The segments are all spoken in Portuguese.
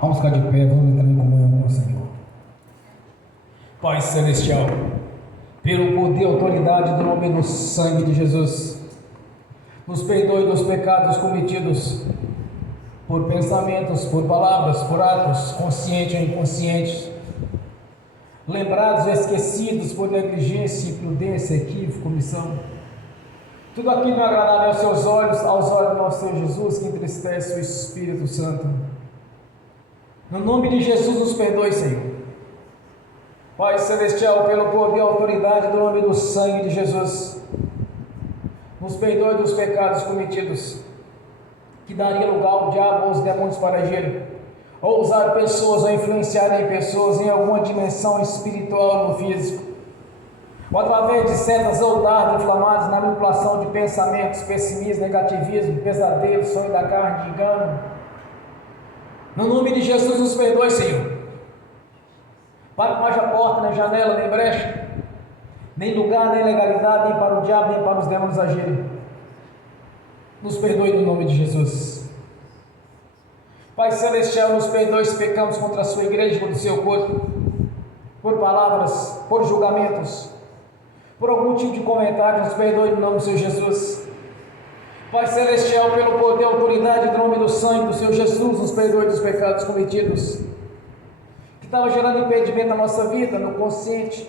Vamos ficar de pé, vamos entrar em comunhão com o Senhor. Pai Celestial, pelo poder e autoridade do nome do sangue de Jesus, nos perdoe dos pecados cometidos por pensamentos, por palavras, por atos, conscientes ou inconscientes, lembrados ou esquecidos por negligência, imprudência, equívoco, omissão. Tudo aquilo não é agradável aos seus olhos, aos olhos do nosso Senhor Jesus, que entristece o Espírito Santo. No nome de Jesus, nos perdoe, Senhor. Pai Celestial, pelo poder e autoridade do nome do sangue de Jesus, nos perdoe dos pecados cometidos, que daria lugar ao diabo ou aos demônios para agirem, ou usar pessoas, ou influenciarem pessoas em alguma dimensão espiritual no físico, ou através de setas ou dardos inflamados na manipulação de pensamentos, pessimismo, negativismo, pesadelo, sonho da carne, de engano. No nome de Jesus, nos perdoe, Senhor, para que não haja porta, nem janela, nem brecha, nem lugar, nem legalidade, nem para o diabo, nem para os demônios agirem. Nos perdoe no nome de Jesus. Pai Celestial, nos perdoe se pecamos contra a sua igreja, contra o seu corpo, por palavras, por julgamentos, por algum tipo de comentário. Nos perdoe no nome do Senhor Jesus. Pai Celestial, pelo poder e autoridade do nome do sangue do Senhor Jesus, nos perdoe dos pecados cometidos, que estavam gerando impedimento na nossa vida, no consciente,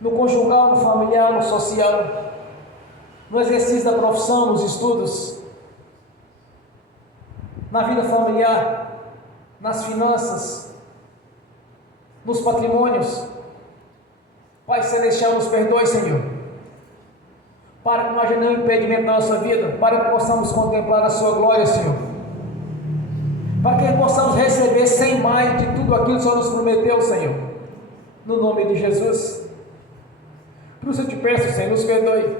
no conjugal, no familiar, no social, no exercício da profissão, nos estudos, na vida familiar, nas finanças, nos patrimônios. Pai Celestial, nos perdoe, Senhor, para que não haja nenhum impedimento na nossa vida, para que possamos contemplar a sua glória, Senhor, para que possamos receber sem mais de tudo aquilo que o Senhor nos prometeu, Senhor, no nome de Jesus. Por isso eu te peço, Senhor, nos perdoe.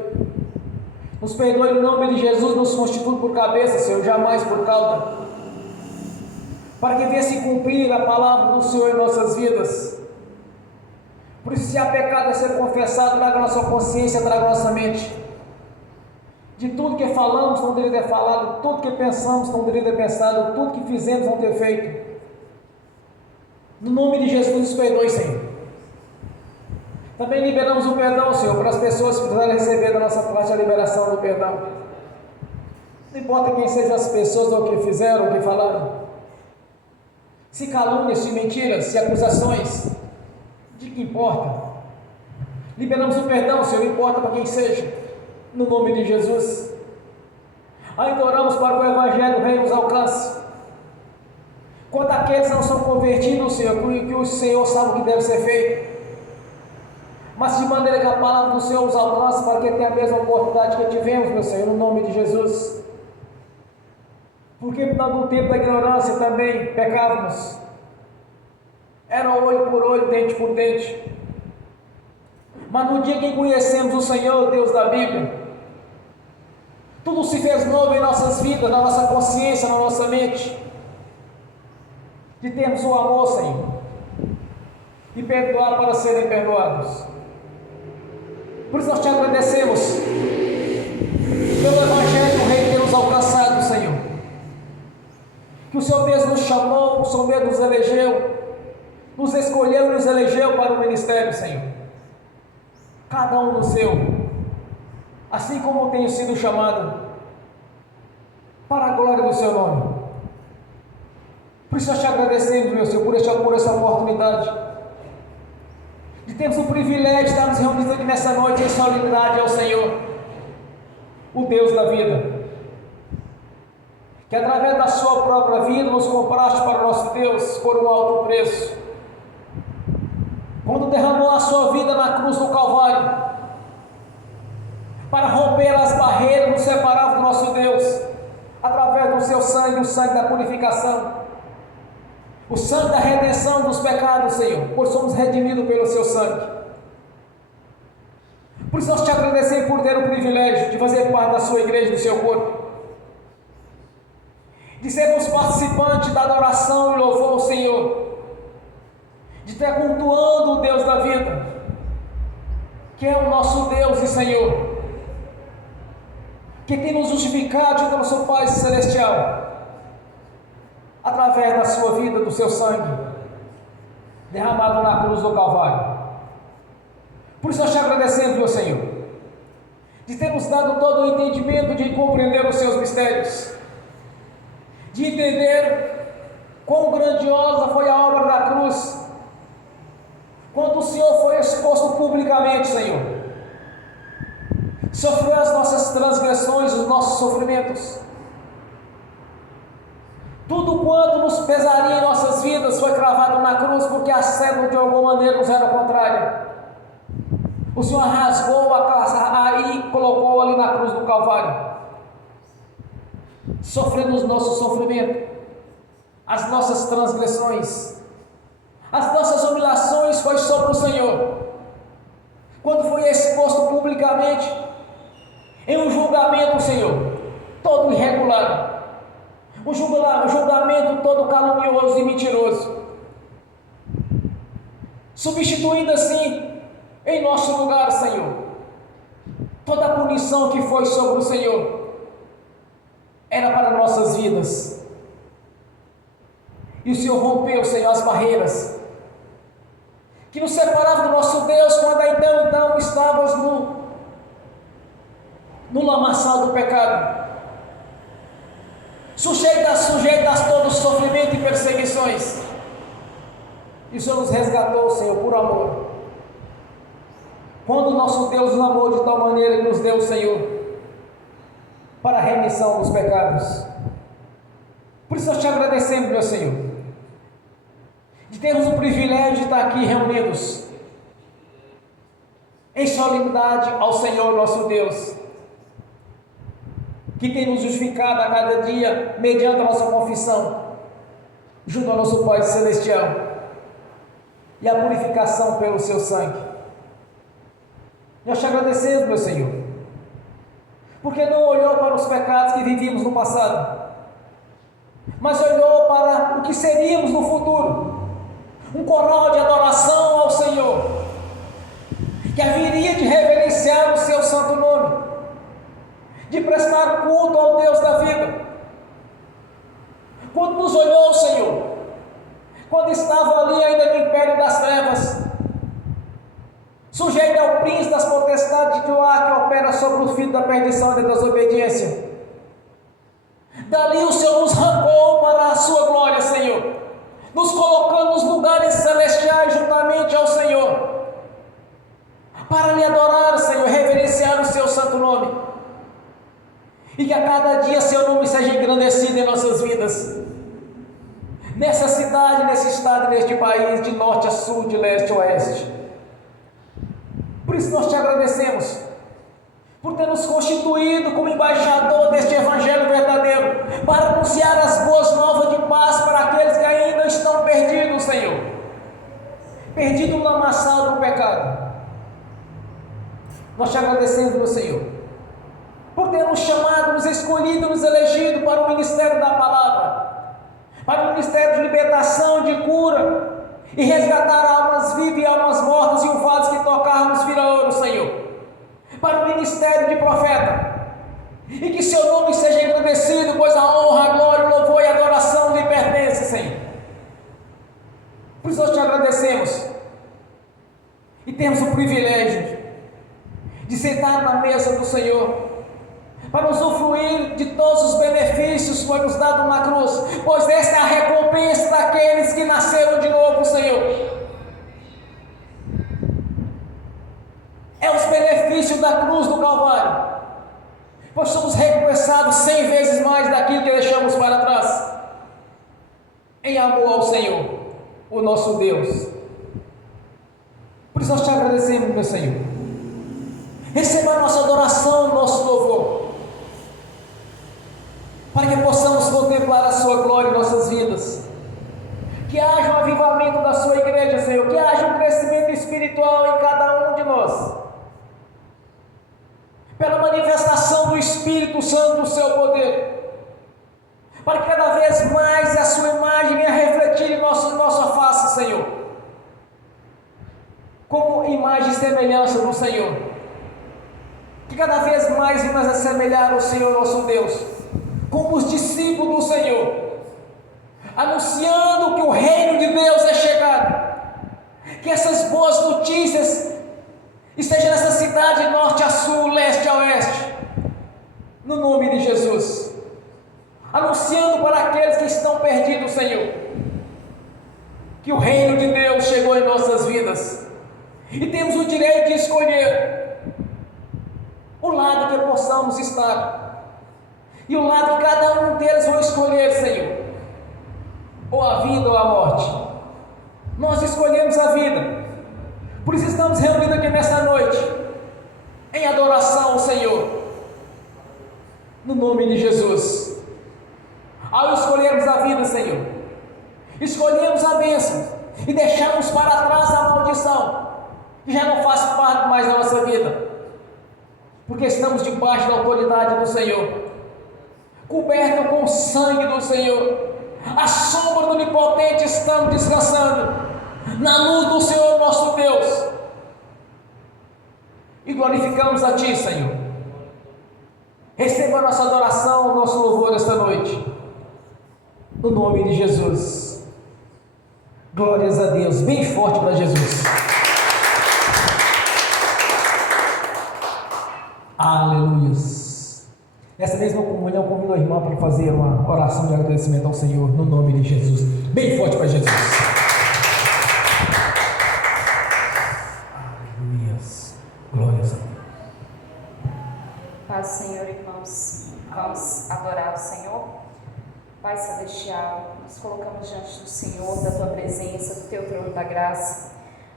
Nos perdoe no nome de Jesus, nos constitui por cabeça, Senhor, jamais por cauda, para que venha se cumprir a palavra do Senhor em nossas vidas. Por isso, se há pecado a ser confessado, traga a nossa consciência, traga a nossa mente. De tudo que falamos, não deveria ter falado, tudo que pensamos, não deveria ter pensado, tudo que fizemos, não ter feito. No nome de Jesus, nos perdoe, Senhor. Também liberamos o perdão, Senhor, para as pessoas que precisarem receber da nossa parte a liberação do perdão. Não importa quem sejam as pessoas, ou o que fizeram, ou o que falaram. Se calúnias, se mentiras, se acusações, de que importa? Liberamos o perdão, Senhor, não importa para quem seja, no nome de Jesus. Ainda oramos para que o Evangelho do Reino nos alcance. Quanto àqueles que não são convertidos, Senhor, que o Senhor sabe o que deve ser feito, mas de maneira que a palavra do Senhor os alcance, para que tenha a mesma oportunidade que tivemos, meu Senhor, no nome de Jesus. Porque no tempo da ignorância também pecávamos, era olho por olho, dente por dente. Mas no dia que conhecemos o Senhor, o Deus da Bíblia, tudo se fez novo em nossas vidas, na nossa consciência, na nossa mente, de termos o amor, Senhor, e perdoar para serem perdoados. Por isso nós te agradecemos pelo Evangelho do Reino ter nos alcançado, Senhor, que o Senhor mesmo nos chamou, o Senhor mesmo nos elegeu, nos escolheu e nos elegeu para o ministério, Senhor, cada um no seu, assim como tenho sido chamado, para a glória do seu nome. Por isso nós te agradecemos, meu Senhor, por essa oportunidade, de termos o privilégio de estarmos reunidos aqui nessa noite em solenidade ao Senhor, o Deus da vida, que através da sua própria vida nos compraste para o nosso Deus por um alto preço, quando derramou a sua vida na cruz do Calvário, para romper as barreiras que nos separavam do nosso Deus, através do seu sangue, o sangue da purificação, o sangue da redenção dos pecados, Senhor, pois somos redimidos pelo seu sangue. Por isso nós te agradecemos por ter o privilégio de fazer parte da sua igreja, do seu corpo, de sermos participantes da adoração e louvor ao Senhor, de estar cultuando o Deus da vida, que é o nosso Deus e Senhor, que tem nos justificado diante do nosso Pai Celestial, através da sua vida, do seu sangue, derramado na cruz do Calvário. Por isso nós te agradecemos, meu Senhor, de ter nos dado todo o entendimento de compreender os seus mistérios, de entender quão grandiosa foi a obra da cruz, quando o Senhor foi exposto publicamente, Senhor, sofreu as nossas transgressões, os nossos sofrimentos, tudo quanto nos pesaria em nossas vidas foi cravado na cruz, porque a cédula de alguma maneira nos era contrária. O Senhor rasgou e colocou ali na cruz do Calvário, sofrendo os nossos sofrimentos, as nossas transgressões, as nossas humilhações foi sobre o Senhor, quando foi exposto publicamente em um julgamento, Senhor, todo irregular, um julgamento todo calunioso e mentiroso, substituindo assim em nosso lugar, Senhor, toda a punição que foi sobre o Senhor era para nossas vidas, e o Senhor rompeu, Senhor, as barreiras que nos separavam do nosso Deus, quando então estávamos no lamaçal do pecado, sujeitas a todo o sofrimento e perseguições, e o Senhor nos resgatou, Senhor, por amor. Quando o nosso Deus nos amou de tal maneira, Ele nos deu o Senhor para a remissão dos pecados. Por isso nós te agradecemos, meu Senhor, de termos o privilégio de estar aqui reunidos em solenidade ao Senhor nosso Deus, que tem nos justificado a cada dia mediante a nossa confissão junto ao nosso Pai Celestial e a purificação pelo seu sangue. Nós te agradecemos, meu Senhor, porque não olhou para os pecados que vivíamos no passado, mas olhou para o que seríamos no futuro, um coral de adoração ao Senhor, que haveria de reverenciar o seu santo nome, de prestar culto ao Deus da vida. Quando nos olhou, Senhor, quando estava ali ainda no império das trevas, sujeito ao príncipe das potestades de ar que opera sobre o filho da perdição e da desobediência, dali o Senhor nos arrancou para a sua glória, Senhor, nos colocando nos lugares celestiais juntamente ao Senhor, para lhe adorar, Senhor, reverenciar o seu santo nome, e que a cada dia seu nome seja engrandecido em nossas vidas, nessa cidade, nesse estado, neste país, de norte a sul, de leste a oeste. Por isso nós te agradecemos, por ter nos constituído como embaixador deste Evangelho verdadeiro, para anunciar as boas novas de paz para aqueles que ainda estão perdidos, Senhor, perdidos no lamaçal do pecado. Nós te agradecemos, meu Senhor, por ter nos chamado, nos escolhido, nos elegido para o ministério da palavra, para o ministério de libertação, de cura, e resgatar almas vivas e almas mortas, e o vaso que tocarmos vira ouro, Senhor, para o ministério de profeta, e que seu nome seja engrandecido, pois a honra, a glória, o louvor e a adoração lhe pertencem, Senhor. Por isso nós te agradecemos, e temos o privilégio de sentar na mesa do Senhor, para usufruir de todos os benefícios que foi nos dado na cruz, pois esta é a recompensa daqueles que nasceram de novo, Senhor. É os benefícios da cruz do Calvário, pois somos recompensados 100 vezes mais daquilo que deixamos para trás, em amor ao Senhor, o nosso Deus. Por isso nós te agradecemos, meu Senhor. Receba a nossa adoração, o nosso louvor, para que possamos contemplar a sua glória em nossas vidas, que haja um avivamento da sua igreja, Senhor, que haja um crescimento espiritual em cada um de nós, pela manifestação do Espírito Santo, do seu poder, para que cada vez mais a sua imagem venha refletir em nossa face, Senhor, como imagem e semelhança do Senhor, que cada vez mais venhamos assemelhar o Senhor nosso Deus, como os discípulos do Senhor, anunciando que o reino de Deus é chegado, que essas boas notícias estejam nessa cidade, norte a sul, leste a oeste, no nome de Jesus, anunciando para aqueles que estão perdidos, Senhor, que o reino de Deus chegou em nossas vidas, e temos o direito de escolher o lado que possamos estar, e o lado que cada um deles vai escolher, Senhor, ou a vida ou a morte. Nós escolhemos a vida, por isso estamos reunidos aqui nesta noite, em adoração ao Senhor, no nome de Jesus. Ao escolhermos a vida, Senhor, escolhemos a bênção e deixamos para trás a maldição, que já não faz parte mais da nossa vida, porque estamos debaixo da autoridade do Senhor, coberto com o sangue do Senhor, à sombra do Onipotente estamos descansando, na luz do Senhor nosso Deus, e glorificamos a Ti, Senhor. Receba a nossa adoração, o nosso louvor esta noite, no nome de Jesus. Glórias a Deus, bem forte para Jesus. Aleluia. Nessa mesma comunhão, convido a irmã para fazer uma oração de agradecimento ao Senhor, no nome de Jesus. Bem forte para Jesus. Aleluia. Glórias a Deus. Paz, Senhor, irmãos. Vamos adorar o Senhor. Pai Celestial, nos colocamos diante do Senhor, da Tua presença, do Teu trono da graça.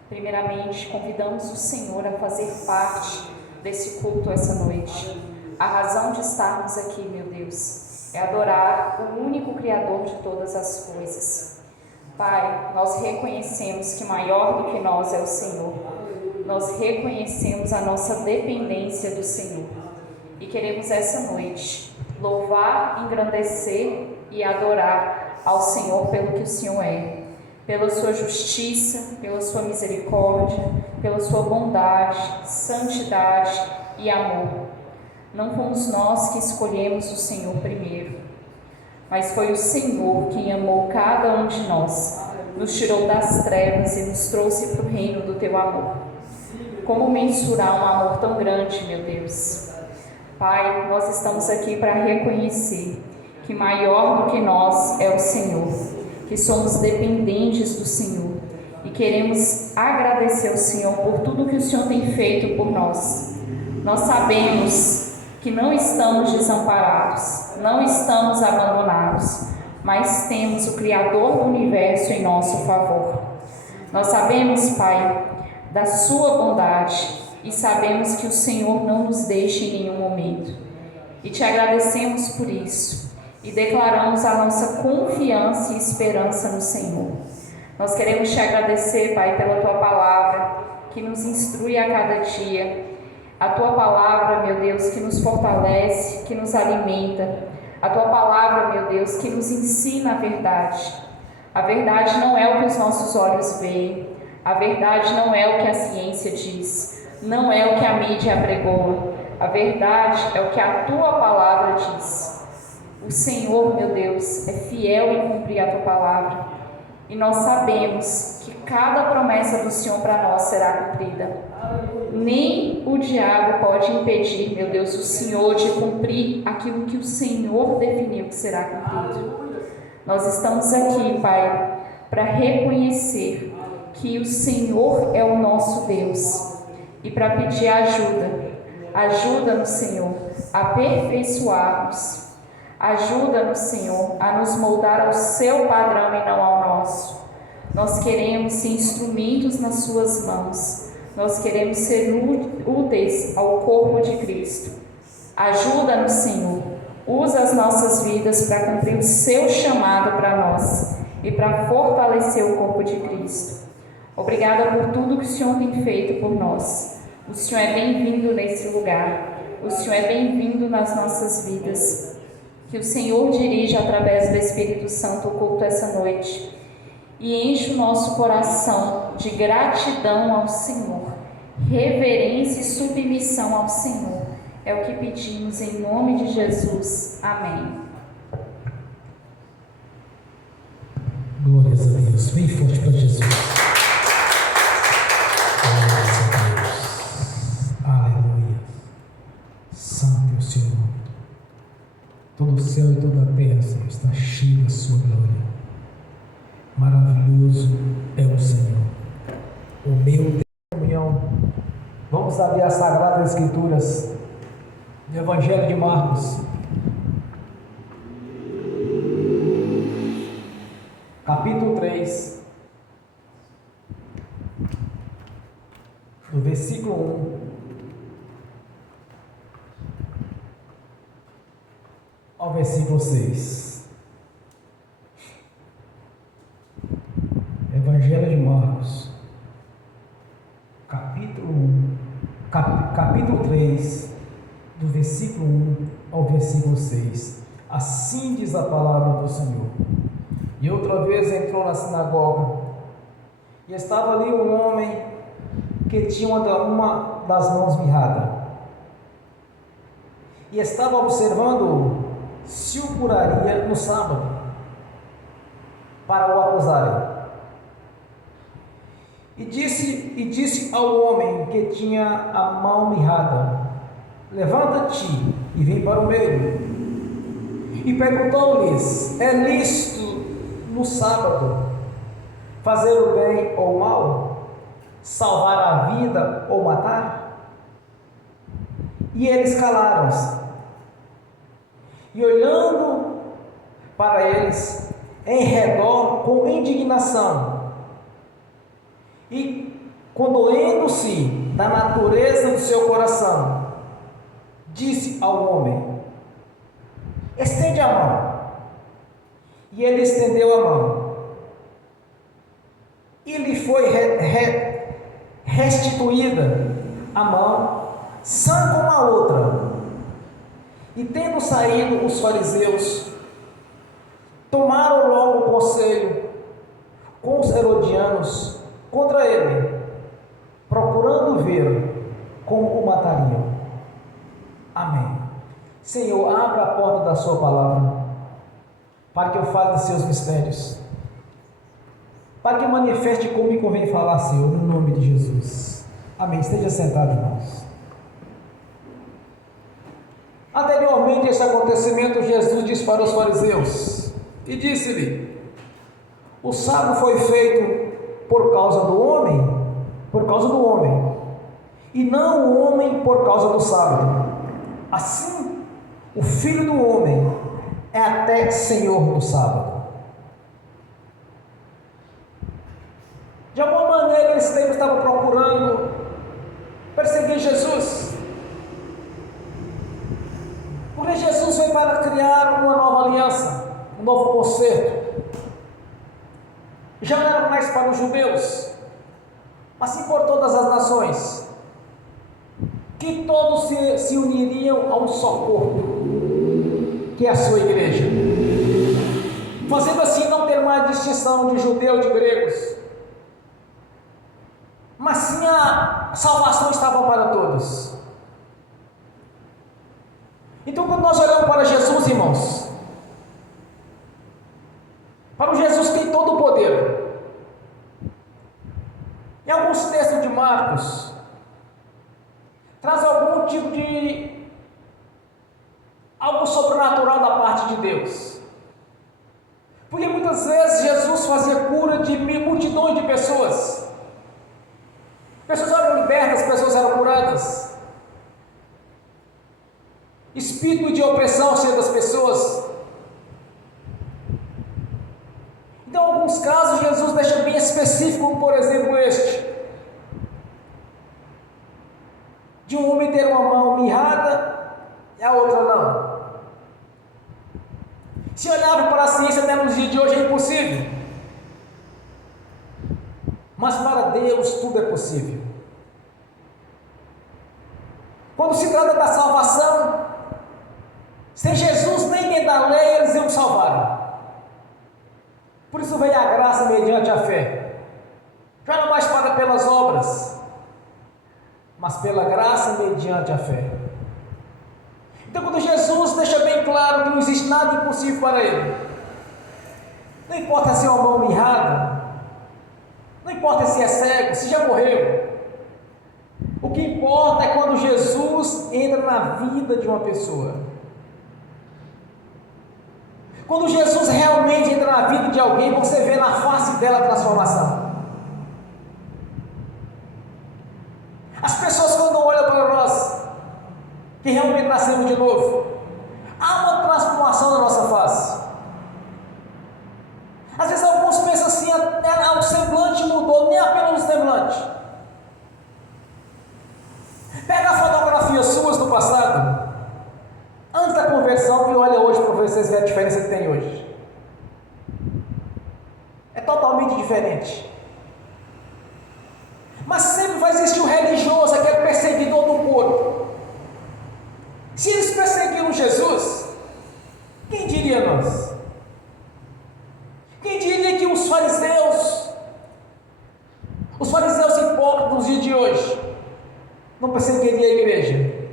Primeiramente, convidamos o Senhor a fazer parte desse culto essa noite. A razão de estarmos aqui, meu Deus, é adorar o único Criador de todas as coisas. Pai, nós reconhecemos que maior do que nós é o Senhor. Nós reconhecemos a nossa dependência do Senhor. E queremos essa noite louvar, engrandecer e adorar ao Senhor pelo que o Senhor é, pela sua justiça, pela sua misericórdia, pela sua bondade, santidade e amor. Não fomos nós que escolhemos o Senhor primeiro, mas foi o Senhor quem amou cada um de nós, nos tirou das trevas e nos trouxe para o reino do Teu amor. Como mensurar um amor tão grande, meu Deus? Pai, nós estamos aqui para reconhecer que maior do que nós é o Senhor, que somos dependentes do Senhor e queremos agradecer ao Senhor por tudo que o Senhor tem feito por nós. Nós sabemos que não estamos desamparados, não estamos abandonados, mas temos o Criador do Universo em nosso favor. Nós sabemos, Pai, da Sua bondade e sabemos que o Senhor não nos deixa em nenhum momento. E Te agradecemos por isso e declaramos a nossa confiança e esperança no Senhor. Nós queremos Te agradecer, Pai, pela Tua palavra que nos instrui a cada dia. A Tua palavra, meu Deus, que nos fortalece, que nos alimenta. A Tua palavra, meu Deus, que nos ensina a verdade. A verdade não é o que os nossos olhos veem. A verdade não é o que a ciência diz. Não é o que a mídia apregoa. A verdade é o que a Tua palavra diz. O Senhor, meu Deus, é fiel em cumprir a Tua palavra. E nós sabemos que cada promessa do Senhor para nós será cumprida. Nem o diabo pode impedir, meu Deus, o Senhor de cumprir aquilo que o Senhor definiu que será cumprido. Nós estamos aqui, Pai, para reconhecer que o Senhor é o nosso Deus e para pedir ajuda. Ajuda-nos, Senhor, a aperfeiçoarmos. Ajuda-nos, Senhor, a nos moldar ao Seu padrão e não ao nosso. Nós queremos ser instrumentos nas Suas mãos. Nós queremos ser úteis ao corpo de Cristo. Ajuda-nos, Senhor. Usa as nossas vidas para cumprir o Seu chamado para nós e para fortalecer o corpo de Cristo. Obrigada por tudo que o Senhor tem feito por nós. O Senhor é bem-vindo nesse lugar. O Senhor é bem-vindo nas nossas vidas. Que o Senhor dirija através do Espírito Santo o culto essa noite e enche o nosso coração de gratidão ao Senhor, reverência e submissão ao Senhor. É o que pedimos em nome de Jesus. Amém. Jesus. Bem forte para Jesus. Glória a Deus. Aleluia. Santo é o seu nome. Todo o céu e toda a terra, Senhor, está cheio da sua glória. Maravilhoso é o Senhor. O meu Deus. Comunhão. Vamos abrir as Sagradas Escrituras do Evangelho de Marcos, capítulo 3, do versículo 1 ao versículo 6. Evangelho de Marcos, capítulo 3, do versículo 1 ao versículo 6. Assim diz a palavra do Senhor. E outra vez entrou na sinagoga, e estava ali um homem que tinha uma das mãos mirrada, e estava observando se o curaria no sábado, para o acusarem. E disse ao homem que tinha a mão mirrada: levanta-te e vem para o meio. E perguntou-lhes: é lícito no sábado fazer o bem ou o mal, salvar a vida ou matar? E eles calaram-se. E olhando para eles em redor com indignação, e condoendo-se da natureza do seu coração, disse ao homem: estende a mão. E ele estendeu a mão, e lhe foi restituída a mão, sã como a outra. E tendo saído os fariseus, tomaram logo conselho com os herodianos contra ele, procurando ver como o matariam. Amém. Senhor, abra a porta da sua palavra, para que eu fale dos seus mistérios, para que manifeste como me convém falar, Senhor, no nome de Jesus. Amém. Esteja sentado, irmãos. Anteriormente a esse acontecimento, Jesus disse para os fariseus, e disse-lhe: o sábado foi feito por causa do homem, e não o homem por causa do sábado. Assim, o Filho do Homem é até Senhor do sábado. De alguma maneira, esse tempo estava procurando perseguir Jesus, porque Jesus veio para criar uma nova aliança, um novo concerto. Já não era mais para os judeus, mas sim por todas as nações, que todos se uniriam a um só corpo, que é a sua igreja, fazendo assim não ter mais distinção de judeu e de gregos, mas sim a salvação estava para todos. Então, quando nós olhamos para Jesus, irmãos, para o Jesus que tem todo o poder, em alguns textos de Marcos traz algum tipo de algo sobrenatural da parte de Deus, porque muitas vezes Jesus fazia cura de multidões de pessoas eram libertas, pessoas eram curadas, espírito de opressão sendo das pessoas. Então, em alguns casos, Jesus deixa bem específico, como por exemplo este, de um homem ter uma mão mirrada e a outra não. Se olharmos para a ciência até nos dias de hoje é impossível, mas para Deus tudo é possível. Quando se trata da salvação, sem Jesus nem dentro da lei eles iam salvar. Por isso veio a graça mediante a fé, já não mais para pelas obras, mas pela graça mediante a fé. Então, quando Jesus deixa bem claro que não existe nada impossível para ele, não importa se é uma mão mirrada, importa se é cego, se já morreu. O que importa é quando Jesus entra na vida de uma pessoa. Quando Jesus realmente entra na vida de alguém, você vê na face dela a transformação. As pessoas, quando olham para nós, que realmente nascemos de novo, há uma transformação na nossa face. Às vezes alguns pensam assim, o semblante mudou, nem apenas o semblante. Pega a fotografia suas do passado, antes da conversão, e olha hoje para vocês verem a diferença que tem hoje. É totalmente diferente. Mas sempre vai existir o religioso, aquele perseguidor do corpo. Se eles perseguiram Jesus, quem diria nós? Quem diria que os fariseus hipócritas dos dias de hoje, não perseguiriam a igreja?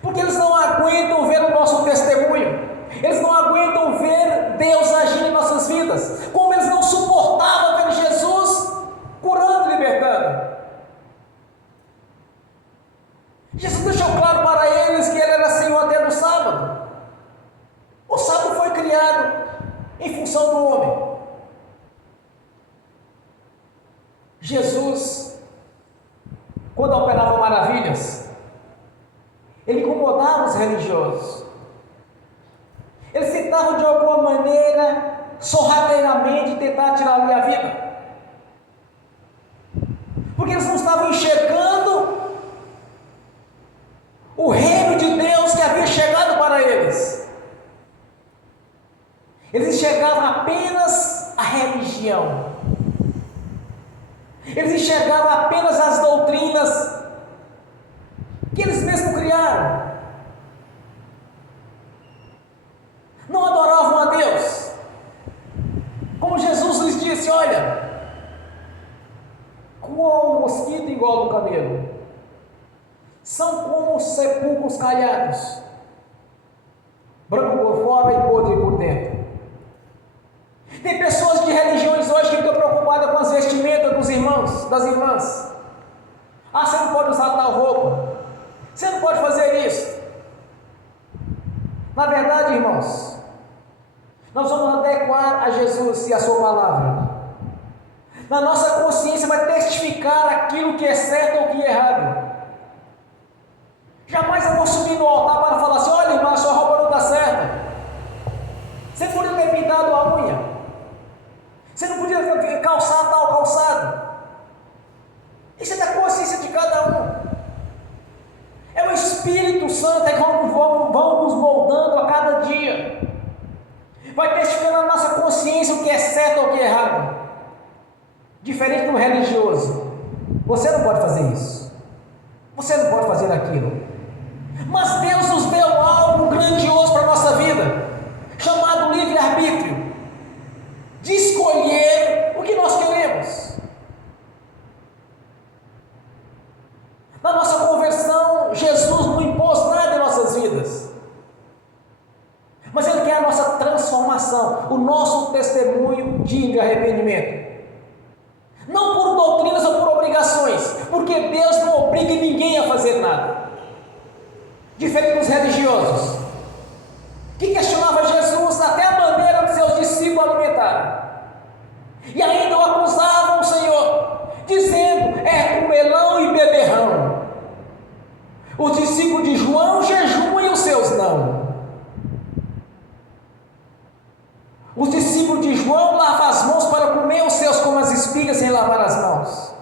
Porque eles não aguentam ver o nosso testemunho, eles não aguentam ver Deus agir em nossas vidas, como eles não suportavam ver Jesus curando e libertando. Jesus deixou claro para eles que Ele era Senhor até do sábado. O sábado foi criado em função do homem. Jesus, quando operava maravilhas, Ele incomodava os religiosos. Eles tentavam de alguma maneira, sorrateiramente, tentar tirar-lhe a vida. Porque eles não estavam enxergando o reino de Deus que havia chegado para eles. Eles enxergavam apenas a religião. Eles enxergavam apenas as doutrinas que eles mesmos criaram. Não adoravam a Deus. Como Jesus lhes disse: olha, como o mosquito igual do camelo, são como os sepulcros calhados, branco por fora e podre por dentro. Tem pessoas de religiões hoje que ficam preocupadas com as vestimentas dos irmãos, das irmãs. Ah, você não pode usar tal roupa, você não pode fazer isso. Na verdade, irmãos, nós vamos adequar a Jesus e a sua palavra. Na nossa consciência vai testificar aquilo que é certo ou que é errado. Jamais eu vou subir no altar para falar assim: olha, irmão, a sua roupa não está certa. Você não podia ter pintado a unha. Você não podia calçar tal calçado. Isso é da consciência de cada um. É o Espírito Santo que vão nos moldando a cada dia. Vai testificando na nossa consciência o que é certo ou o que é errado. Diferente do religioso. Você não pode fazer isso. Você não pode fazer aquilo. Mas Deus nos deu algo grandioso para a nossa vida, chamado livre-arbítrio, de escolher o que nós queremos. Na nossa conversão, Jesus não impôs nada em nossas vidas, mas Ele quer a nossa transformação, o nosso testemunho de arrependimento. Não por doutrinas ou por obrigações, porque Deus não obriga ninguém a fazer nada. Diferente dos religiosos, que questionava Jesus até a maneira dos seus discípulos alimentarem, e ainda o acusavam o Senhor, dizendo: é comelão e beberrão. Os discípulos de João jejuam e os seus não. Os discípulos de João lavam as mãos para comer, os seus comem as espigas sem lavar as mãos.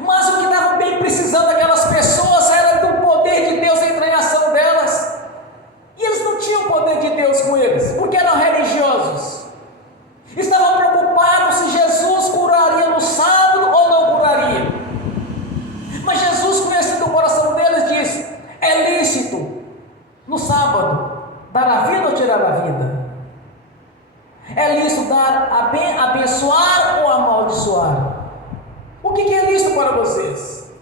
Mas o que estava bem precisando daquelas pessoas era do poder de Deus entrar em ação delas. E eles não tinham o poder de Deus com eles, porque eram religiosos. Estavam preocupados se Jesus curaria no sábado ou não curaria. Mas Jesus, conhecendo o coração deles, disse: é lícito no sábado dar a vida ou tirar a vida? É lícito abençoar ou amaldiçoar? O que é lícito para vocês?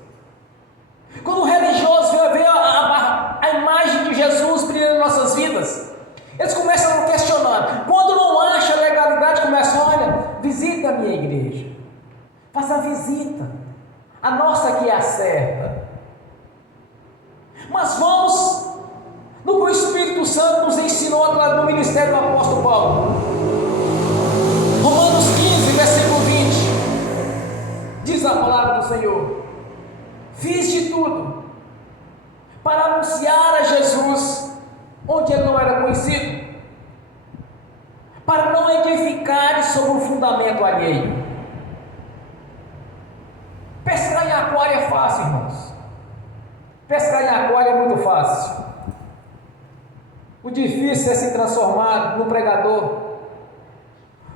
Quando o religioso vê a imagem de Jesus brilhando em nossas vidas, eles começam a questionar. Quando não acha legalidade, minha igreja. Faz a visita. A nossa aqui é a certa. Mas vamos no que o Espírito Santo nos ensinou no ministério do apóstolo Paulo. Romanos 15, versículo 20. Diz a palavra do Senhor: fiz de tudo para anunciar a Jesus onde ele não era conhecido, para não edificar sobre um fundamento alheio. Pescar em aquário é fácil, irmãos. Pescar em aquário é muito fácil. O difícil é se transformar num pregador,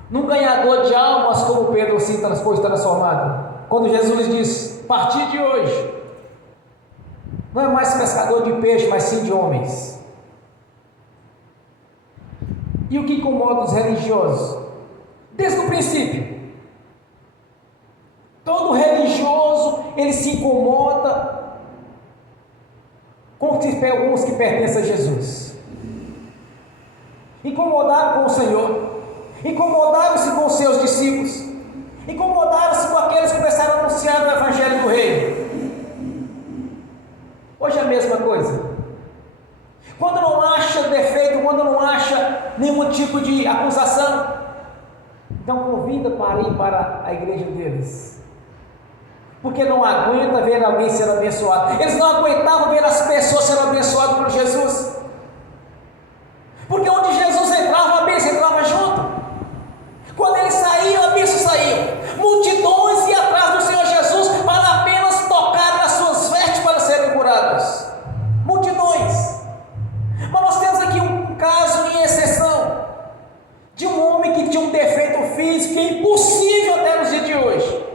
num ganhador de almas, como Pedro se foi transformado. Quando Jesus diz: a partir de hoje, não é mais pescador de peixe, mas sim de homens. E o que incomoda os religiosos? Desde o princípio, todo religioso, ele se incomoda com alguns que pertencem a Jesus. Incomodaram com o Senhor, incomodaram-se com os seus discípulos, incomodaram-se com aqueles que começaram a anunciar o Evangelho do Reino. Hoje é a mesma coisa. Quando não acha defeito, quando não acha nenhum tipo de acusação, então convida para ir para a igreja deles, porque não aguenta ver alguém ser abençoado. Eles não aguentavam ver as pessoas sendo abençoadas por Jesus, porque onde Jesus entrava, a bênção entrava junto. Quando ele saía, a bênção saía. Multidões iam atrás do Senhor Jesus para apenas tocar nas suas vestes para serem curados. Multidões. Mas nós temos aqui um caso em exceção de um homem que tinha um defeito físico que é impossível até nos dias de hoje,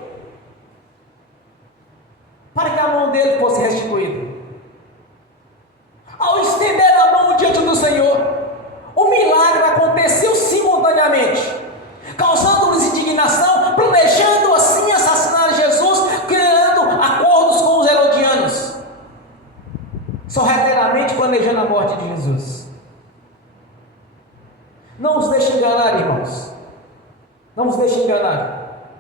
para que a mão dele fosse restituída. Ao estender a mão diante do Senhor, o milagre aconteceu simultaneamente, causando-lhes indignação, planejando assim assassinar Jesus, criando acordos com os herodianos, sorrateiramente planejando a morte de Jesus. Não os deixe enganar, irmãos. Não os deixe enganar.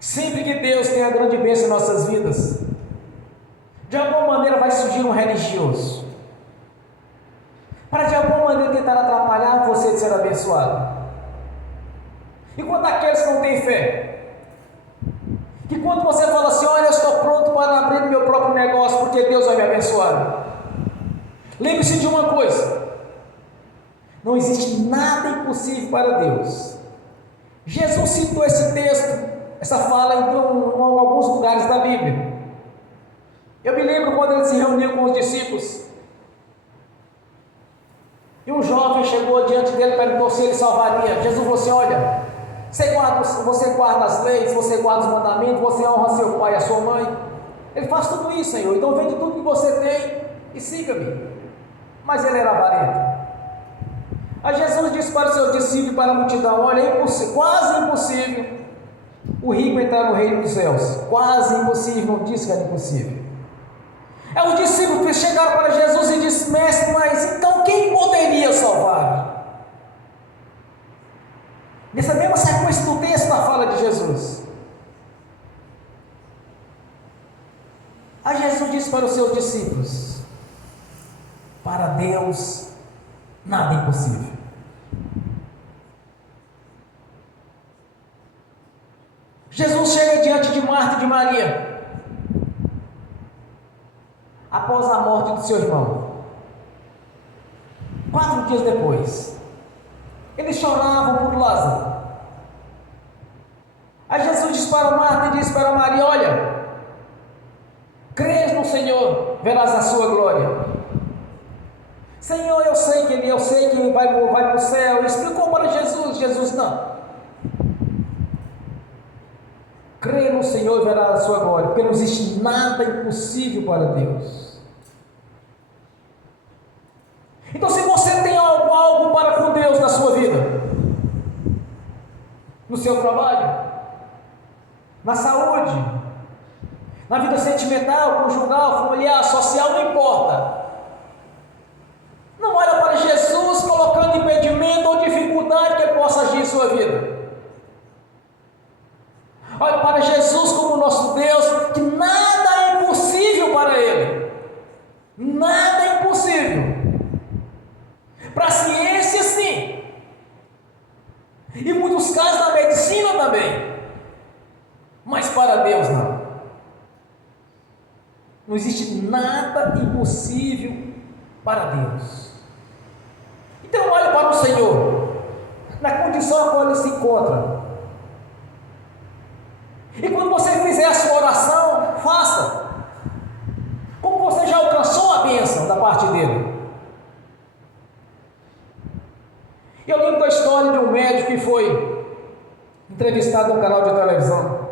Sempre que Deus tem a grande bênção em nossas vidas, de alguma maneira vai surgir um religioso, para de alguma maneira tentar atrapalhar você de ser abençoado. E quanto àqueles que não têm fé, que quando você fala assim: olha, eu estou pronto para abrir meu próprio negócio, porque Deus vai me abençoar. Lembre-se de uma coisa: não existe nada impossível para Deus. Jesus citou esse texto, essa fala em alguns lugares da Bíblia. Eu me lembro quando ele se reuniu com os discípulos, e um jovem chegou diante dele e perguntou se ele salvaria. Jesus falou assim: olha, você guarda as leis, você guarda os mandamentos, você honra seu pai e a sua mãe. Ele faz tudo isso, Senhor, então vende tudo que você tem e siga-me. Mas ele era avarento. Aí Jesus disse para os seus discípulos e para a multidão: olha, é impossível, quase impossível o rico entrar no reino dos céus. Quase impossível, não disse que era impossível. Aí os discípulos chegaram para Jesus e disseram: mestre, mas então quem poderia salvar? Nessa mesma sequência do texto da fala de Jesus. Aí Jesus disse para os seus discípulos: para Deus nada é impossível. Jesus chega diante de Marta e de Maria, após a morte do seu irmão. 4 dias depois, eles choravam por Lázaro. Aí Jesus disse para Marta e disse para Maria: olha, crês no Senhor, verás a sua glória. Senhor, eu sei que vai para o céu. Ele explicou para Jesus. Jesus: não. Crê no Senhor e verá a sua glória, porque não existe nada impossível para Deus. Então, se você tem algo para com Deus na sua vida, no seu trabalho, na saúde, na vida sentimental, conjugal, familiar, social, não importa. Não olha para Jesus colocando impedimento ou dificuldade que ele possa agir em sua vida. Não existe nada impossível para Deus. Então olhe para o Senhor, na condição a qual Ele se encontra. E quando você fizer a sua oração, faça como você já alcançou a bênção da parte dele. Eu lembro da história de um médico que foi entrevistado num canal de televisão.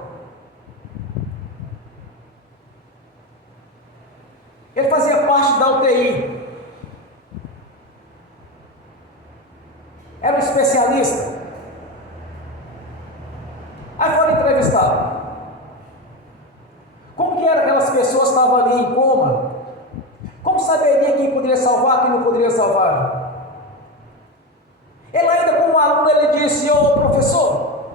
Ele fazia parte da UTI. Era um especialista. Aí foram entrevistados. Como que era aquelas pessoas que estavam ali em coma? Como saberia quem poderia salvar, quem não poderia salvar? Ele ainda como aluno, ele disse: ô professor,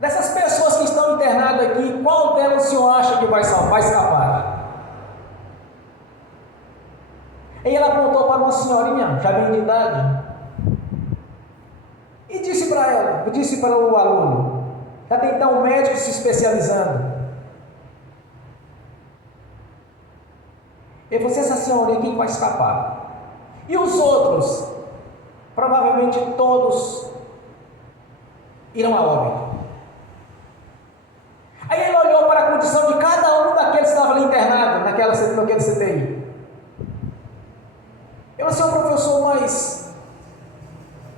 dessas pessoas que estão internadas aqui, qual delas o senhor acha que vai salvar, vai escapar? E ele apontou para uma senhorinha, já bem de idade, e disse para ela, disse para o aluno, até então um médico se especializando. Ele falou: essa senhorinha, quem vai escapar? E os outros? Provavelmente todos irão a óbito. Aí ele olhou para a condição de cada um daqueles que estavam ali internados, naquele CTI. Ele falou: senhor professor, mas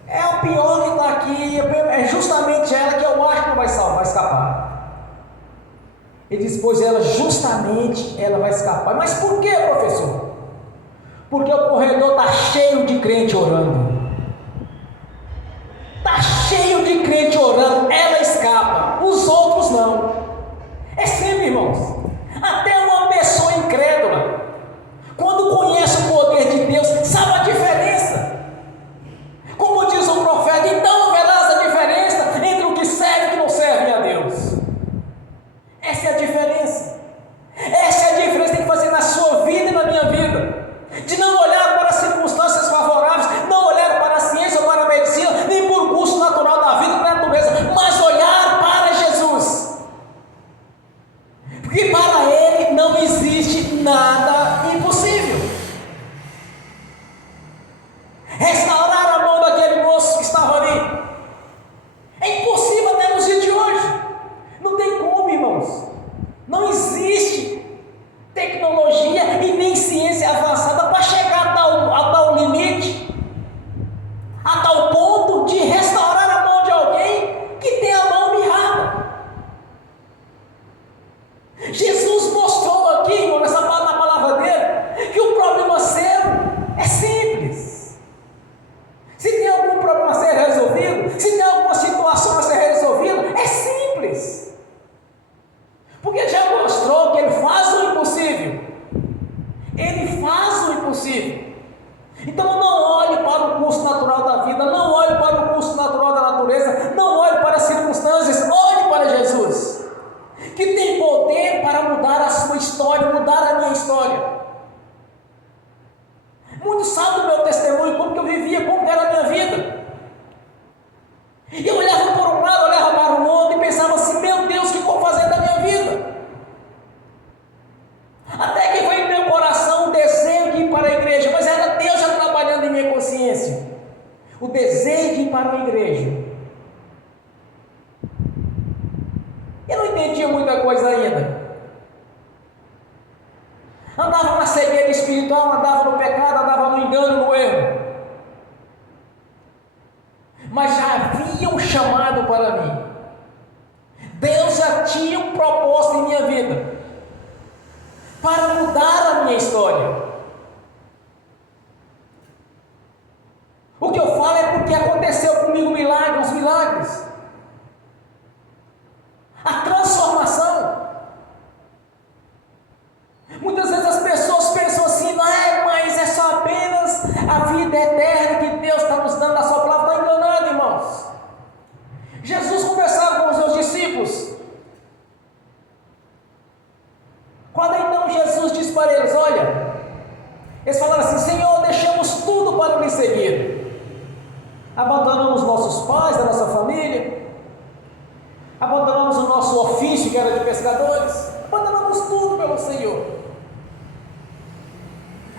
é a pior que está aqui, é justamente ela que eu acho que não vai salvar, vai escapar. Ele disse: pois ela, justamente ela vai escapar. Mas por que, professor? Porque o corredor está cheio de crente orando. Está cheio de crente orando, ela escapa, os outros não. É sempre, irmãos, até uma pessoa incrédula, quando conhece o poder de Deus, sabe a diferença. Como diz o profeta: então verás a diferença entre o que serve e o que não serve a Deus. Essa é a diferença. Essa é a diferença que tem que fazer na sua vida e na minha vida. De não olhar para as circunstâncias favoráveis, não olhar para a ciência ou para a medicina, nem por curso natural da vida, da natureza, mas olhar para Jesus. Porque para Ele não existe nada impossível. Restaurar a mão daquele moço que estava ali é impossível até nos dias de hoje. Não tem como, irmãos. Não existe tecnologia e nem ciência avançada para chegar a tal limite, a tal ponto de restaurar a mão de alguém que tem a mão mirrada. Jesus mostrou aqui, irmão, na palavra dele, que o problema seu é simples. Se tem algum problema a ser resolvido, se tem alguma situação a ser resolvida, é simples. Porque já mostrou que Ele faz o impossível. Ele faz o impossível. Então não olhe para o curso natural da vida, não olhe para o curso natural da natureza, não olhe para as circunstâncias, olhe para Jesus, que tem poder para mudar a sua história, mudar a minha história. Muitos sabem do meu testemunho, como que eu vivia, como que era a minha vida. E eu olhava por um lado, olhava para o outro e pensava assim: meu Deus, o que eu vou fazer da minha vida? Até que foi em meu coração o desejo de ir para a igreja, mas era Deus já trabalhando em minha consciência. O desejo de ir para uma igreja. Eu não entendia muita coisa ainda. Andava na cegueira espiritual, andava no pecado, andava no engano, no erro. Mas já havia um chamado para mim. Deus já tinha um propósito em minha vida para mudar a minha história. O que eu falo é porque aconteceu comigo milagres, milagres. A transformação. Muitas vezes as pessoas pensam assim: mas é só apenas a vida eterna que Deus está nos dando na sua palavra. Está enganado, irmãos. Jesus conversava com os seus discípulos. Quando então Jesus disse para eles: olha, eles falaram assim: Senhor, deixamos tudo para lhe seguir. Abandonamos nossos pais, da nossa família, abandonamos o nosso ofício, que era de pescadores, abandonamos tudo pelo Senhor.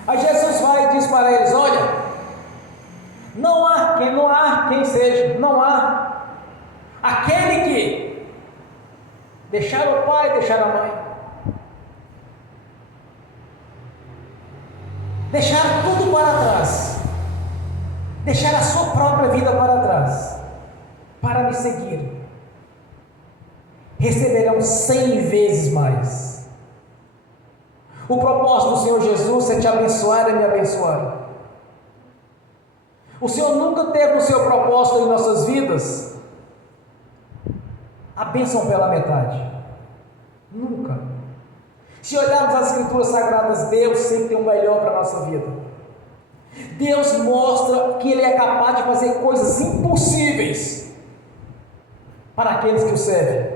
Aí Jesus vai e diz para eles: olha, não há quem seja, não há aquele que deixar o pai, deixar a mãe, deixar tudo para trás, deixar a sua própria vida para trás, para me seguir, receberão 100 vezes mais. O propósito do Senhor Jesus é te abençoar e me abençoar. O Senhor nunca teve no seu propósito em nossas vidas a bênção pela metade. Nunca. Se olharmos as Escrituras Sagradas, Deus sempre tem o melhor para a nossa vida. Deus mostra que Ele é capaz de fazer coisas impossíveis para aqueles que o servem.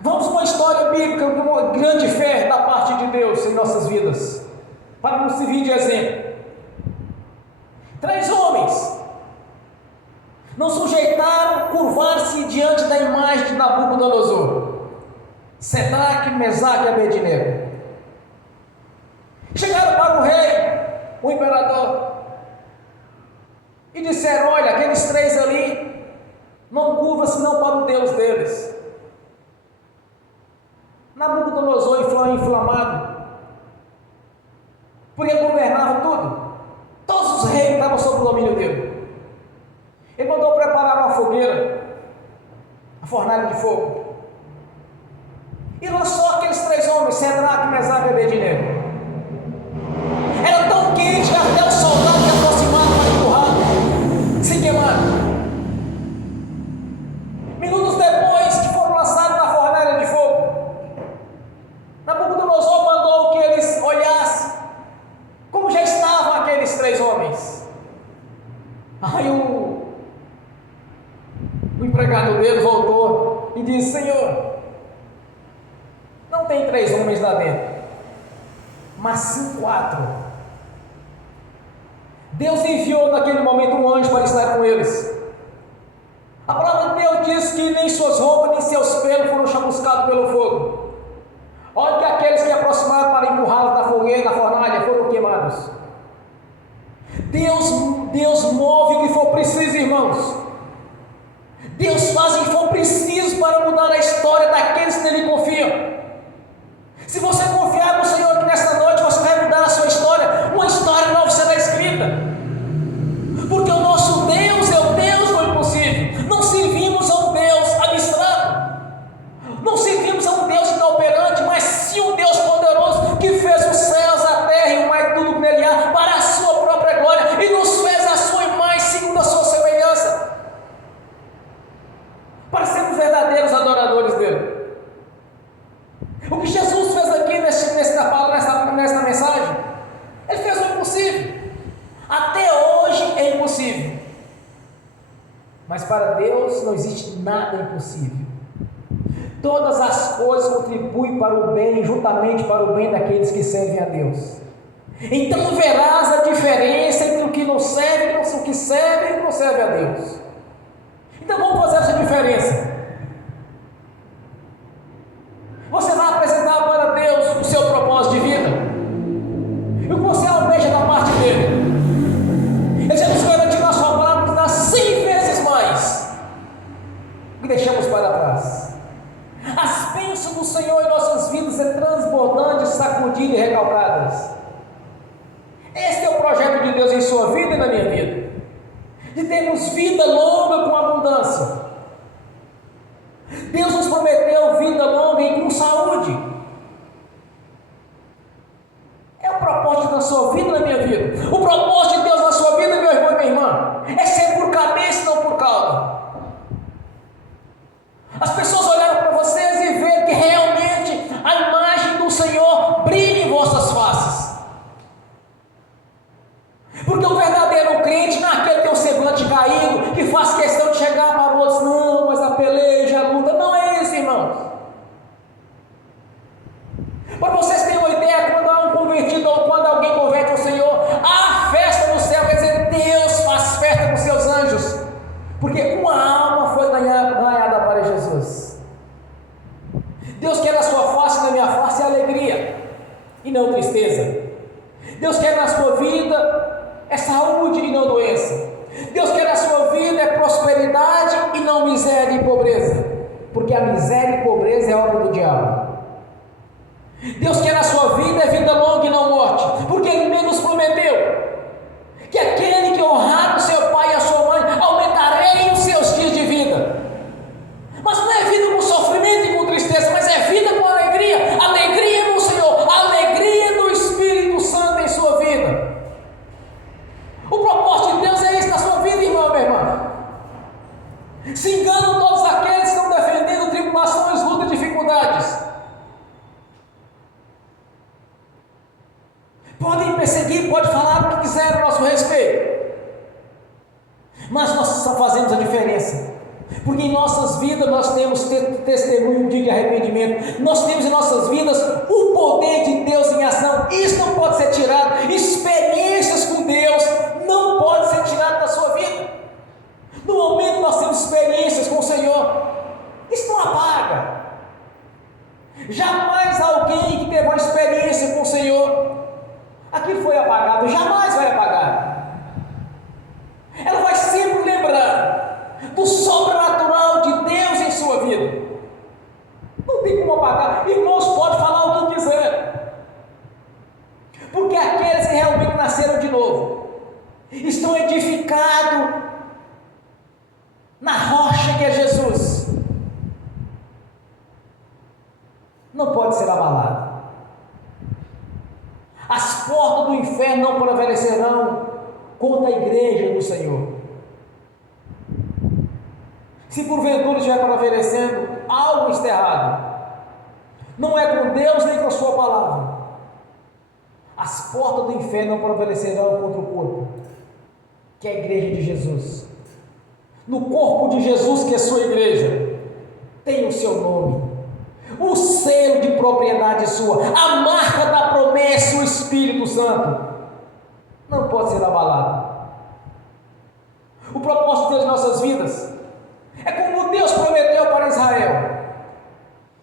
Vamos uma história bíblica de uma grande fé da parte de Deus em nossas vidas, para nos servir de exemplo. 3 homens não sujeitaram curvar-se diante da imagem de Nabucodonosor: Sedraque, Mesaque e Abednego. Chegaram para o rei, o imperador, e disseram: olha, aqueles 3 ali não curvam-se não para o Deus deles. Nabucodonosor foi inflamado, porque governava tudo. Todos os reis estavam sob o domínio dele. Ele mandou preparar uma fogueira, a fornalha de fogo, e lançou aqueles 3 homens, Sedraque, Mesaque e Abednego. Era tão quente que até os soldados se aproximaram para empurrar, se queimaram. Minutos depois que foram lançados na fornalha de fogo, Nabucodonosor mandou que eles olhassem como já estavam aqueles 3 homens. Aí o empregado dele voltou e disse: Senhor, não tem 3 homens lá dentro, mas sim 4. Deus enviou naquele momento um anjo para estar com eles. A palavra de Deus diz que nem suas roupas nem seus pelos foram chamuscados pelo fogo. Olha que aqueles que aproximaram para empurrá-los da fogueira, da fornalha, foram queimados. Deus move o que for preciso, irmãos. Deus faz o que for preciso para mudar a história daqueles que nele confiam. Se você confiar no Senhor que nesta noite você vai mudar a sua história, uma história nova será escrita. Porque o nosso Deus é o Deus do impossível. Não servimos a um Deus abstrato, não servimos a um Deus inoperante, mas sim um Deus poderoso que fez os céus, a terra e o mar, tudo que nele há, para a sua própria glória, e nos fez a sua imagem segundo a sua semelhança, para sermos verdadeiros adoradores dele. O que Jesus fez aqui nesta mensagem, ele fez o impossível. Até hoje é impossível, mas para Deus não existe nada impossível. Todas as coisas contribuem para o bem, juntamente para o bem daqueles que servem a Deus. Então verás a diferença entre o que não serve, o que serve e o que não serve a Deus. Então vamos fazer essa diferença. Você vai apresentar para Deus o seu propósito de vida, e o que você almeja da parte dele. Ele já nos garantiu na sua palavra que dá 100 vezes mais o que deixamos para trás. As bênçãos do Senhor em nossas vidas é transbordantes, sacudidas e recalcadas. Este é o projeto de Deus em sua vida e na minha vida, de termos vida longa com abundância. Deus nos prometeu vida longa e com saúde. É o propósito da sua vida e na minha vida. O propósito de Deus na sua vida, meu irmão e minha irmã, é ser por cabeça e não por cauda. As pessoas olharam para vocês e veem que realmente a imagem do Senhor brilha em vossas faces. Porque o verdadeiro crente não é aquele que tem um semblante caído, que faz questão de chegar para outros: não, mas a peleja, a luta. Não é isso, irmãos. Para vocês terem uma ideia, quando há um convertido ou quando alguém converte ao Senhor, há festa no céu, quer dizer, Deus faz festa com seus anjos, porque uma alma foi ganhada para Jesus. Deus quer na sua face e na minha face alegria, e não tristeza. é saúde e não doença. Deus quer a sua vida é prosperidade e não miséria e pobreza, porque a miséria e pobreza é obra do diabo. Deus quer a sua vida é vida longa e não morte, porque Ele mesmo nos prometeu que aquele que honrar o seu pai e a sua mãe, aumentarei os seus dias de vida. Mas não é vida com sofrimento e com tristeza, mas é vida com alegria, alegria no Senhor, alegria do Espírito Santo em sua vida. O propósito de Deus é isso na sua vida, irmão, minha irmã. Se enganam todos aqueles que estão defendendo tribulações, lutas, dificuldades. Podem perseguir, pode falar o que quiser a nosso respeito, mas nós só fazemos a diferença, porque em nossas vidas nós temos testemunho de arrependimento, nós temos em nossas vidas o poder de Deus em ação. Isso não pode ser tirado. Experiências com Deus não pode ser tirado da sua vida. No momento nós temos experiências com o Senhor, isso não apaga. Jamais alguém que teve uma experiência com o Senhor, aquilo foi apagado, jamais vai apagar. Ela vai sempre lembrar do sobrenatural de Deus em sua vida. Não tem como apagar. Irmãos, pode falar o que quiser, porque aqueles que realmente nasceram de novo estão edificados na rocha que é Jesus. Não pode ser abalado. As portas do inferno não prevalecerão contra a igreja do Senhor. Se porventura estiver prevalecendo algo enterrado, não é com Deus nem com a sua palavra, as portas do inferno não prevalecerão contra o corpo, que é a igreja de Jesus. No corpo de Jesus, que é a sua igreja, tem o seu nome, o selo de propriedade sua, a marca da promessa, o Espírito Santo, não pode ser abalado. O propósito de Deus em nossas vidas é como Deus prometeu para Israel: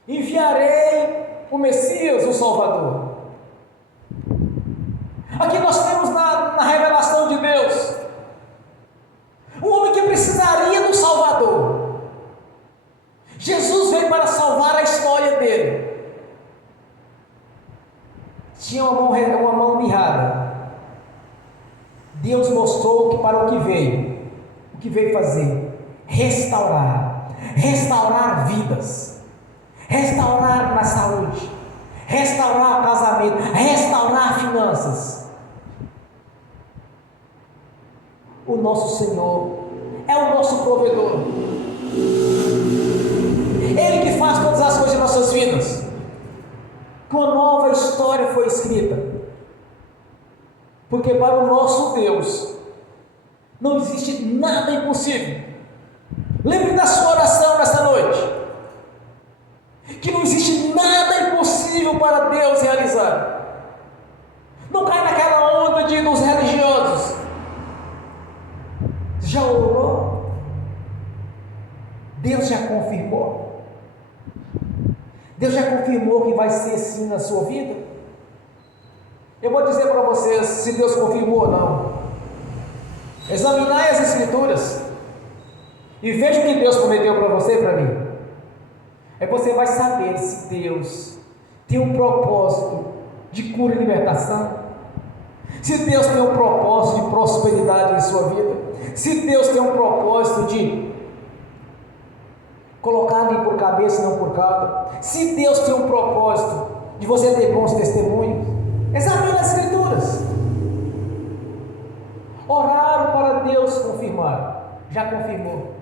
enviarei o Messias, o Salvador. Aqui nós temos na revelação de Deus um homem que precisaria do Salvador. Jesus veio para salvar a história dele. Tinha uma mão mirrada. Deus mostrou que para o que veio fazer? Restaurar vidas, restaurar na saúde, restaurar casamento, restaurar finanças. O nosso Senhor é o nosso provedor. Ele que faz todas as coisas em nossas vidas. Uma nova história foi escrita, porque para o nosso Deus não existe nada impossível. Lembre da sua oração nesta noite, que não existe nada impossível para Deus realizar. Não cai naquela onda dos religiosos. Já orou? Deus já confirmou? Deus já confirmou que vai ser assim na sua vida? Eu vou dizer para vocês se Deus confirmou ou não. Examinai as Escrituras e veja o que Deus prometeu para você e para mim. Aí você vai saber se Deus tem um propósito de cura e libertação, se Deus tem um propósito de prosperidade em sua vida, se Deus tem um propósito de colocar ali por cabeça e não por cauda, se Deus tem um propósito de você ter bons testemunhos. Examine as Escrituras. Oraram para Deus confirmar, já confirmou.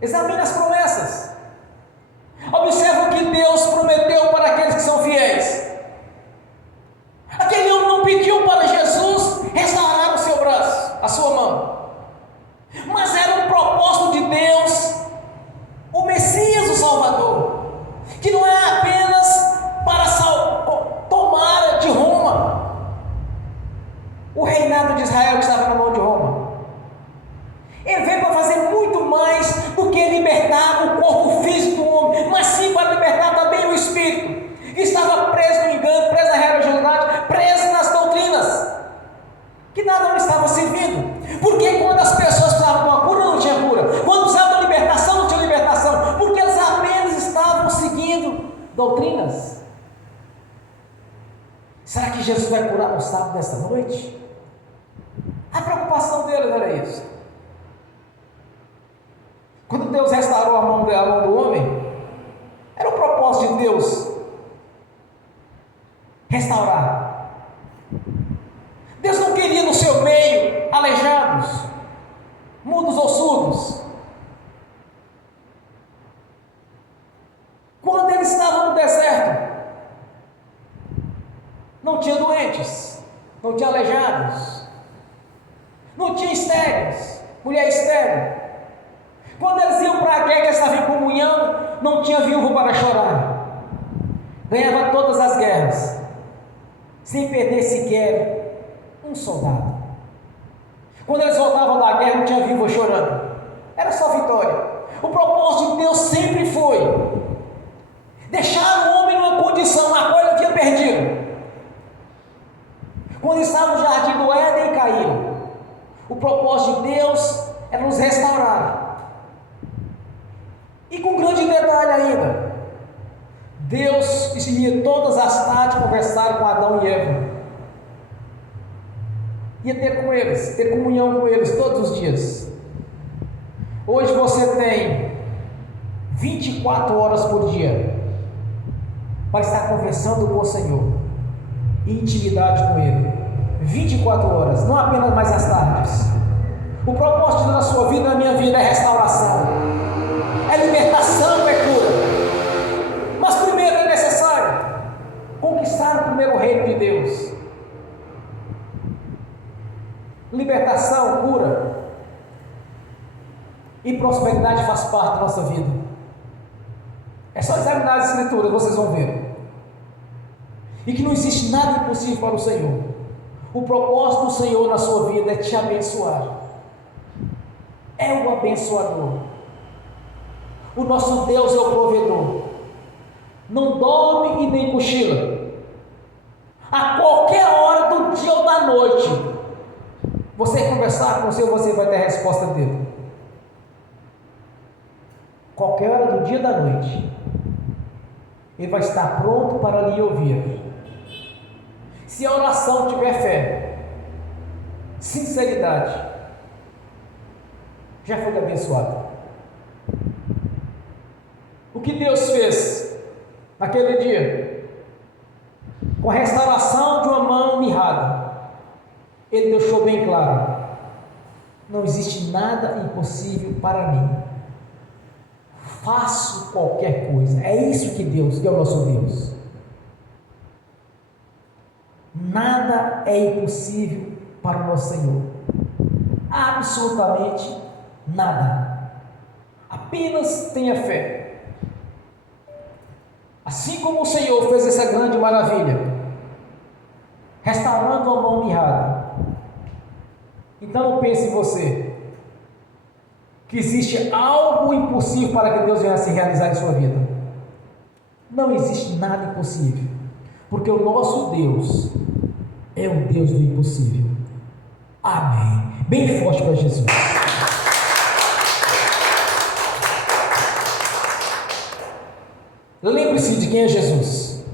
Examine as promessas. Observe o que Deus prometeu para aqueles que são fiéis. Aquele homem não pediu para Jesus restaurar o seu braço, a sua mão, mas era um propósito de Deus, o Messias, o Salvador, que não é apenas para tomar de Roma o reinado de Israel que estava na mão de Roma. Ele veio para fazer muito mais do que libertar o corpo físico do homem, mas sim para libertar também o espírito, que estava preso no engano, preso na religiosidade, preso nas doutrinas, que nada não estava servindo. Porque quando as pessoas precisavam de uma cura, não tinha cura. Quando precisavam de libertação, não tinha libertação. Porque eles apenas estavam seguindo doutrinas. Será que Jesus vai curar no sábado desta noite? A preocupação deles era isso. Quando Deus restaurou a mão do homem, era o propósito de Deus restaurar. Deus não queria no seu meio aleijados, mudos ou surdos. Quando eles estavam no deserto, não tinha doentes, não tinha aleijados, não tinha estéreis, mulher estéril. Quando eles iam para a guerra, que estavam em comunhão, não tinha viúvo para chorar. Ganhava todas as guerras, sem perder sequer um soldado. Quando eles voltavam da guerra, não tinha viúva chorando, era só vitória. O propósito de Deus sempre foi deixar o homem numa condição na qual ele havia perdido. Quando estava no jardim do Éden e caíram, o propósito de Deus era nos restaurar. E com um grande detalhe ainda, Deus ia todas as tardes conversar com Adão e Eva. Ia ter com eles, ter comunhão com eles todos os dias. Hoje você tem 24 horas por dia para estar conversando com o Senhor, em intimidade com Ele. 24 horas, não apenas mais as tardes. O propósito da sua vida, da minha vida, é restauração, é libertação, é cura. Mas primeiro é necessário conquistar o primeiro reino de Deus. Libertação, cura e prosperidade faz parte da nossa vida. É só examinar as Escrituras, vocês vão ver. E que não existe nada impossível para o Senhor. O propósito do Senhor na sua vida é te abençoar. É o abençoador. O nosso Deus é o provedor. Não dorme e nem cochila. A qualquer hora do dia ou da noite, você conversar com o Senhor, você vai ter a resposta dele. Qualquer hora do dia ou da noite, ele vai estar pronto para lhe ouvir. Se a oração tiver fé, sinceridade, já foi abençoado. O que Deus fez naquele dia, com a restauração de uma mão mirrada, Ele deixou bem claro: não existe nada impossível para mim. Faço qualquer coisa. É isso que Deus, que é o nosso Deus. Nada é impossível para o nosso Senhor. Absolutamente nada. Apenas tenha fé. Assim como o Senhor fez essa grande maravilha, restaurando a mão mirrada, então não pense em você que existe algo impossível para que Deus venha a se realizar em sua vida. Não existe nada impossível, porque o nosso Deus é o Deus do impossível. Amém. Bem forte para Jesus. Lembre-se de quem é Jesus,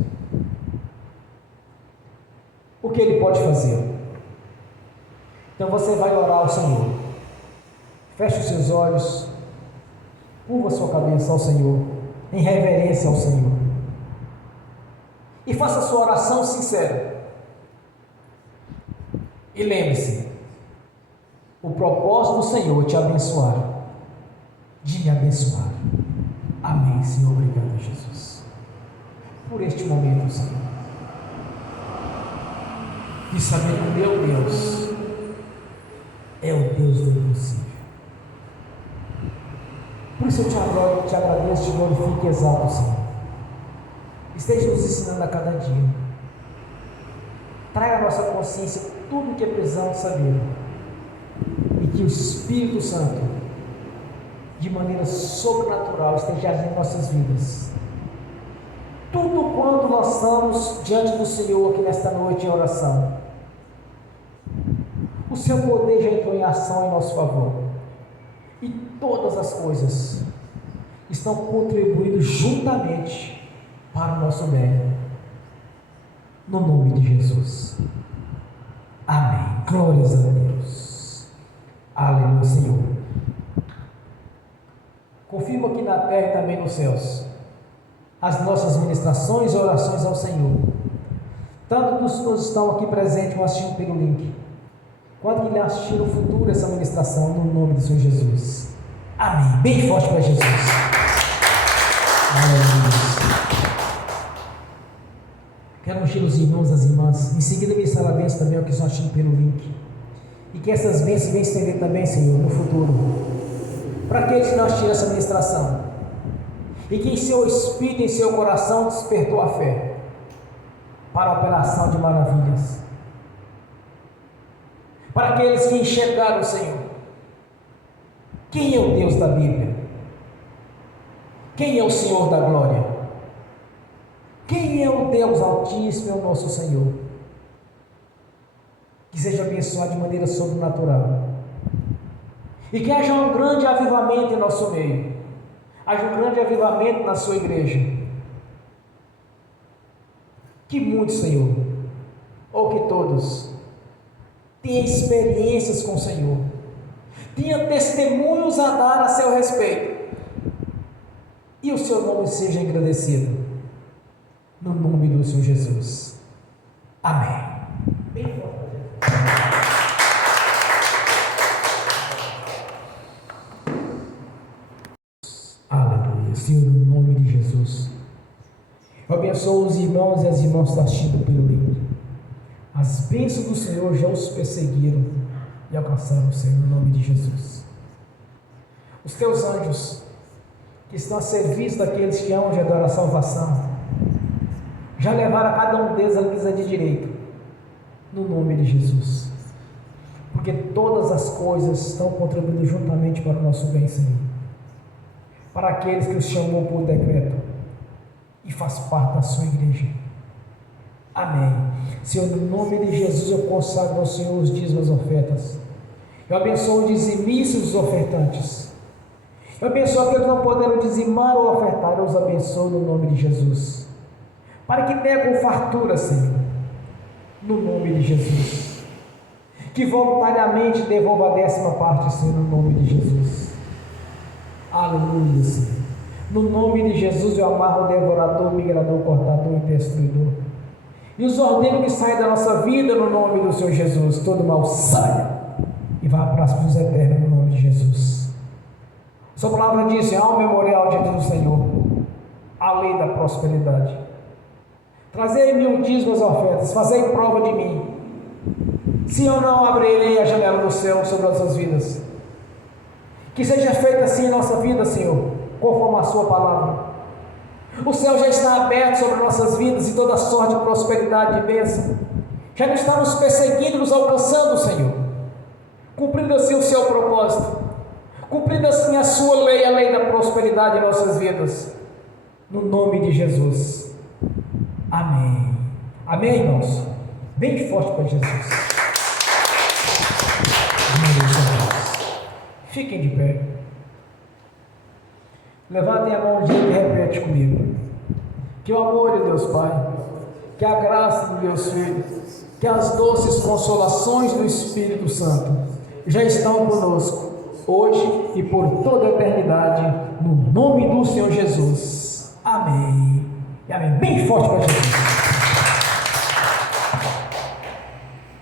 o que Ele pode fazer. Então você vai orar ao Senhor. Feche os seus olhos, curva a sua cabeça ao Senhor, em reverência ao Senhor, e faça a sua oração sincera. E lembre-se, o propósito do Senhor é te abençoar, de me abençoar. Amém, Senhor. Obrigado, Jesus, por este momento, Senhor, de saber que o meu Deus é o Deus do impossível. Por isso eu te adoro, te agradeço, te glorifico e exalto, Senhor. Esteja nos ensinando a cada dia. Traga à nossa consciência tudo o que precisamos saber. E que o Espírito Santo, de maneira sobrenatural, esteja agindo em nossas vidas. Tudo quanto nós estamos diante do Senhor aqui nesta noite em oração, o seu poder já entrou em ação em nosso favor. E todas as coisas estão contribuindo juntamente para o nosso bem. No nome de Jesus. Amém. Glórias a Deus. Aleluia, Senhor. Confirma aqui na terra e também nos céus as nossas ministrações e orações ao Senhor. Tanto dos que estão aqui presentes ou assistindo pelo link, quanto que lhe assistiram no futuro essa ministração, no nome do Senhor Jesus. Amém. Bem forte para Jesus. Aleluia. Quero ungir os irmãos e as irmãs. Em seguida, ministrar a bênção também ao que estão assistindo pelo link. E que essas bênçãos venham estender também, Senhor, no futuro, para aqueles que não assistiram essa ministração. E que em seu espírito, em seu coração, despertou a fé para a operação de maravilhas. Para aqueles que enxergaram o Senhor. Quem é o Deus da Bíblia? Quem é o Senhor da glória? Quem é o Deus Altíssimo, é o nosso Senhor? Que seja abençoado de maneira sobrenatural. E que haja um grande avivamento em nosso meio. Haja um grande avivamento na sua igreja. Que muitos, Senhor, ou que todos, tenham experiências com o Senhor, tenham testemunhos a dar a seu respeito, e o seu nome seja engrandecido, no nome do Senhor Jesus. Amém. Bem forte. Aleluia. Senhor, no nome de Jesus, eu abençoo os irmãos e as irmãs que estão assistindo pelo link. As bênçãos do Senhor já os perseguiram e alcançaram o Senhor, no nome de Jesus. Os teus anjos, que estão a serviço daqueles que amam e adoram a salvação, já levaram a cada um deles a lisa de direito, no nome de Jesus. Porque todas as coisas estão contribuindo juntamente para o nosso bem, Senhor. Para aqueles que os chamou por decreto e faz parte da sua igreja. Amém. Senhor, no nome de Jesus eu consagro ao Senhor os dízimos e as ofertas. Eu abençoo os dizimistas e os ofertantes. Eu abençoo aqueles que não puderam dizimar ou ofertar. Eu os abençoo no nome de Jesus. Para que tenha com fartura, Senhor, no nome de Jesus. Que voluntariamente devolva a 10ª parte, Senhor, no nome de Jesus. Aleluia, Senhor. No nome de Jesus eu amarro o devorador, migrador, cortador e destruidor. E os ordeno que saia da nossa vida no nome do Senhor Jesus. Todo mal saia e vá para as cruzes eternas no nome de Jesus. Sua palavra diz: há um memorial diante do Senhor, a lei da prosperidade. Trazei-me o dízimo e as ofertas, fazei prova de mim. Se eu não abrirei a janela do céu sobre as nossas vidas. Que seja feita assim em nossa vida, Senhor, conforme a sua palavra. O céu já está aberto sobre nossas vidas e toda sorte de prosperidade e bênção já não está nos perseguindo, nos alcançando, Senhor, cumprindo assim o seu propósito, cumprindo assim a sua lei, a lei da prosperidade em nossas vidas, no nome de Jesus. Amém. Amém, irmãos? Bem forte para Jesus. Fiquem de pé. Levantem a mão direita e repete comigo. Que o amor de Deus Pai, que a graça de Deus Filho, que as doces consolações do Espírito Santo já estão conosco, hoje e por toda a eternidade, no nome do Senhor Jesus. Amém. E amém. Bem forte para Jesus.